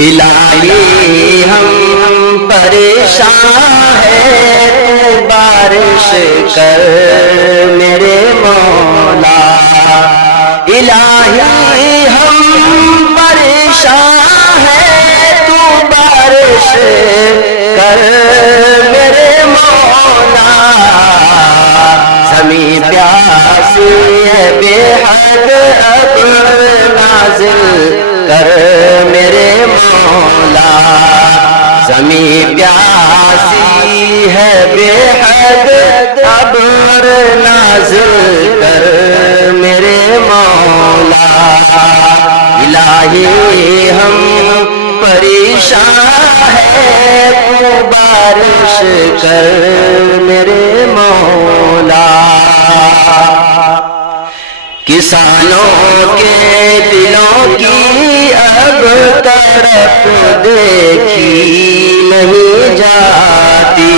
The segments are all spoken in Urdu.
الہی ہم پریشان ہیں، تو بارش کر میرے مولا۔ الہی ہم پریشان ہیں، تو بارش کر میرے مولا۔ زمین پیاسی ہے بے حد، اب نازل کر میرے مولا۔ زمین پیاسی ہے بے حد، اب نازل کر میرے مولا۔ الہی ہم پریشان ہیں، تو بارش کر میرے مولا۔ کسانوں کے دلوں کی اب تڑپ دیکھی نہیں جاتی،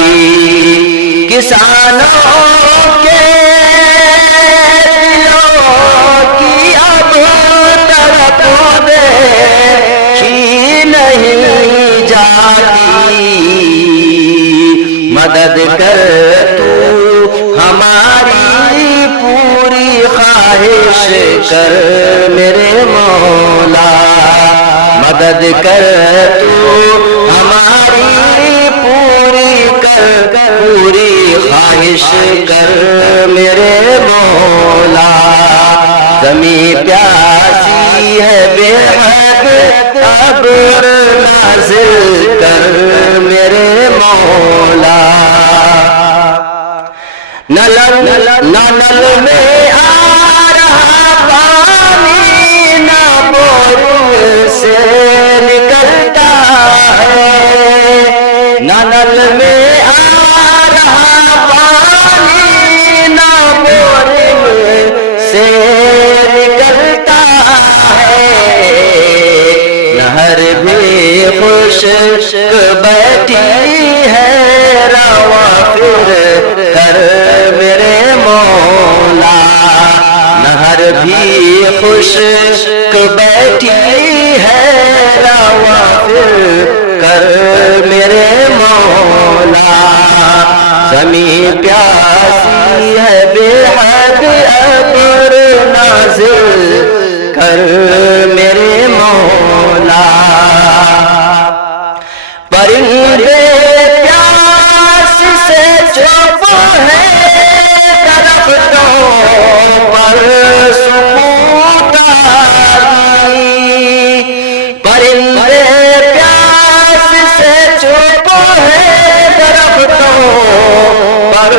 کسانوں کے دلوں کی اب تڑپ دیکھی نہیں جاتی۔ مدد کر تو ہماری پوری خواہش کر میرے مولا۔ مدد کر تو ہماری پوری خواہش کر میرے مولا۔ زمین پیاسی ہے بے حد، اب نازل کر میرے مولا۔ نل میں آ رہا پانی، نہ بور سے نکلتا ہے۔ نل میں آ رہا پانی، نہ بور سے نکلتا ہے۔ نہر بھی خشک بیٹھی ہے، رواں پھر کر میرے مولا۔ نہر بھی خشک بیٹھی ہے، رواں پھر کر میرے مولا۔ زمین پیاسی ہے بے حد، اب نازل کر میرے مولا۔ پرندے پیاس سے چپ ہیں، درختوں پر سکوت آئی۔ پرندے پیاس سے چپ ہیں، درختوں پر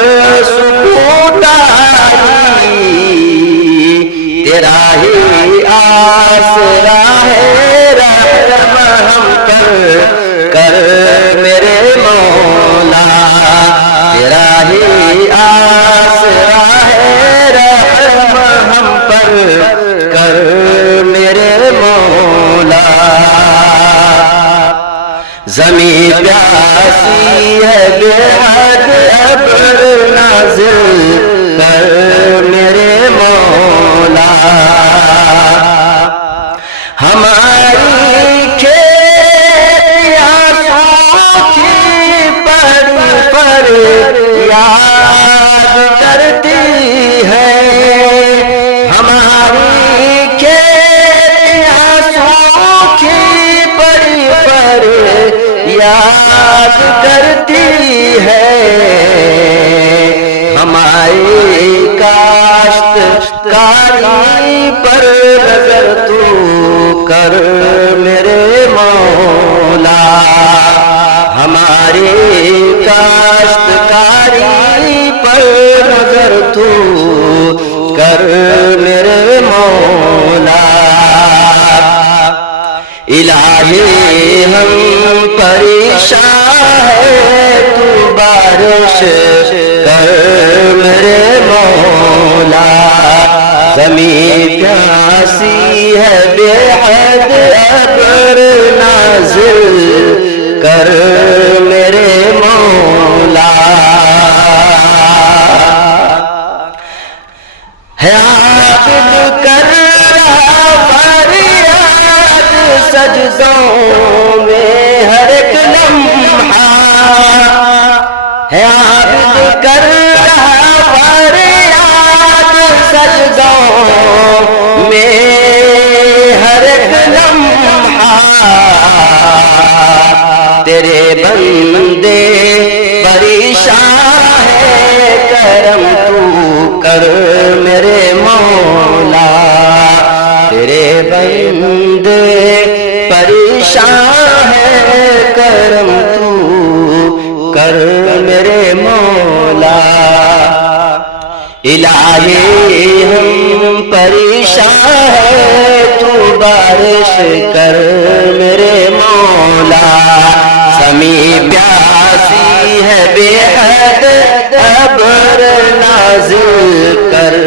سکوت آئی۔ تیرا ہی آسرا ہے، رحم ہم پر کر میرے مولا۔ تیرا ہی آسرا ہے، رحم ہم پر کر میرے مولا۔ زمین پیاسی ہے بے حد، اب نازل کر میرے مولا۔ ہماری کھیتیاں سوکھی پر یاد کرتی ہے۔ ہماری کھیتیاں سوکھی پر یاد کرتی ہے۔ ہماری کاشت کاری پر نظر تو کر میرے مولا۔ ہماری کاشت کاری پر نظر تو کر میرے مولا۔ الہی ہم پریشان ہیں، تو بارش کر میرے مولا۔ زمین پیاسی ہے بے حد، اب نازل کر میرے مولا۔ ہے عابد کر رہا فریاد سجدوں تیرے بندے پریشان ہے، کرم تو کر میرے مولا، تیرے بندے پریشان ہے، کرم تو کر میرے مولا۔ الہی ہم پریشان ہے، تو بارش کر میرے مولا، سمی پیاسی ہے بے حد، ابر نازل کر